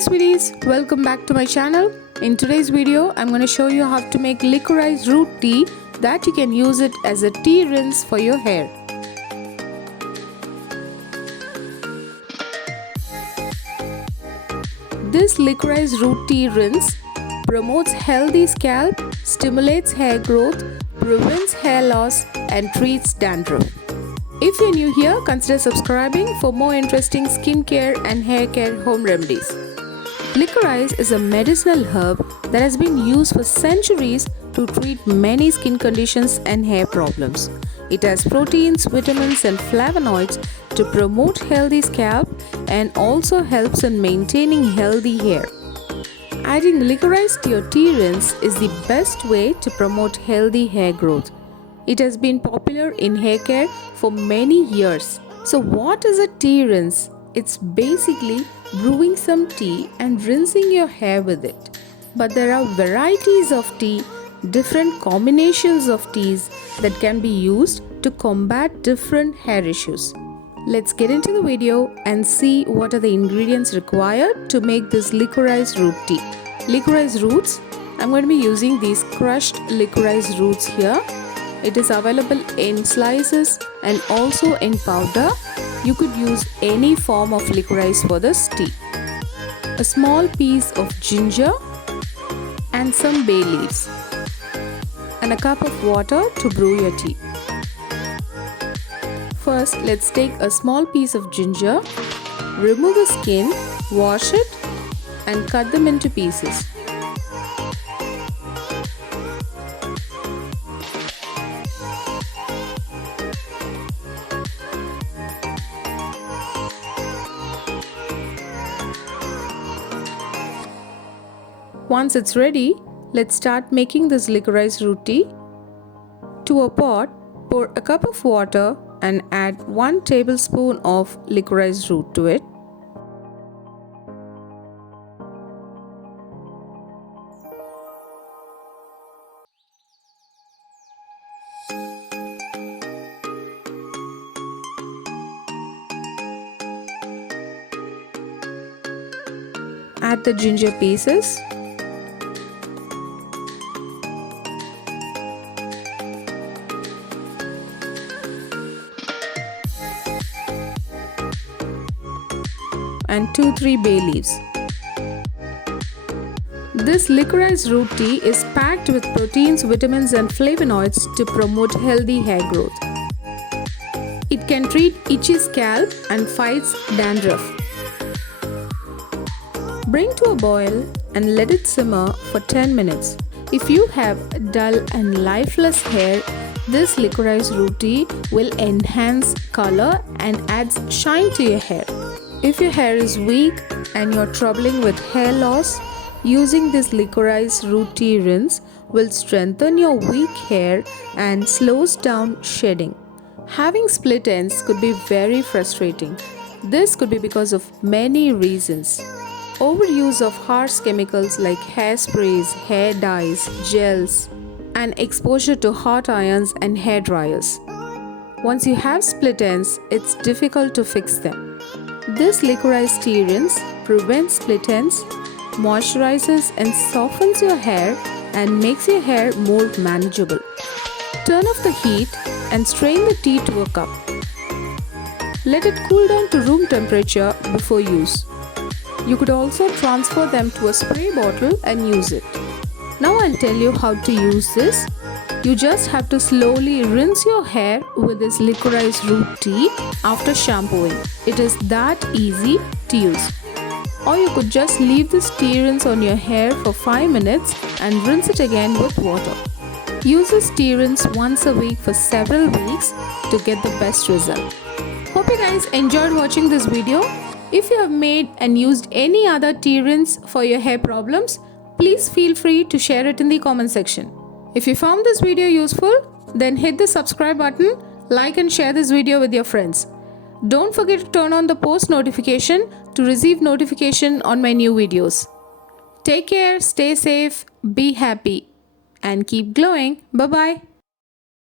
sweeties, welcome back to my channel. In today's video, I'm going to show you how to make licorice root tea that you can use it as a tea rinse for your hair. This licorice root tea rinse promotes healthy scalp, stimulates hair growth, prevents hair loss and treats dandruff. If you're new here, consider subscribing for more interesting skincare and hair care home remedies. Licorice is a medicinal herb that has been used for centuries to treat many skin conditions and hair problems. It has proteins, vitamins and flavonoids to promote healthy scalp and also helps in maintaining healthy hair. Adding licorice to your tea rinse is the best way to promote healthy hair growth. It has been popular in hair care for many years. So what is a tea rinse? It's basically brewing some tea and rinsing your hair with it. But there are varieties of tea, different combinations of teas that can be used to combat different hair issues. Let's get into the video and see what are the ingredients required to make this licorice root tea. Licorice roots, I'm going to be using these crushed licorice roots here. It is available in slices and also in powder. You could use any form of licorice for this tea. A small piece of ginger and some bay leaves. And a cup of water to brew your tea. First, let's take a small piece of ginger, remove the skin, wash it and cut them into pieces. Once it's ready, let's start making this licorice root tea. To a pot, pour a cup of water and add 1 tablespoon of licorice root to it. Add the ginger pieces. And 2-3 bay leaves. This licorice root tea is packed with proteins, vitamins and flavonoids to promote healthy hair growth. It can treat itchy scalp and fights dandruff. Bring to a boil and let it simmer for 10 minutes. If you have dull and lifeless hair, this licorice root tea will enhance color and adds shine to your hair. If your hair is weak and you're troubling with hair loss, using this licorice root tea rinse will strengthen your weak hair and slows down shedding. Having split ends could be very frustrating. This could be because of many reasons. Overuse of harsh chemicals like hairsprays, hair dyes, gels, and exposure to hot irons and hair dryers. Once you have split ends, it's difficult to fix them. This licorice tea rinse prevents split ends, moisturizes and softens your hair and makes your hair more manageable. Turn off the heat and strain the tea to a cup. Let it cool down to room temperature before use. You could also transfer them to a spray bottle and use it. Now I'll tell you how to use this. You just have to slowly rinse your hair with this licorice root tea after shampooing. It is that easy to use. Or you could just leave this tea rinse on your hair for 5 minutes and rinse it again with water. Use this tea rinse once a week for several weeks to get the best result. Hope you guys enjoyed watching this video. If you have made and used any other tea rinse for your hair problems, please feel free to share it in the comment section. If you found this video useful, then hit the subscribe button, like and share this video with your friends. Don't forget to turn on the post notification to receive notification on my new videos. Take care, stay safe, be happy and keep glowing. Bye-bye.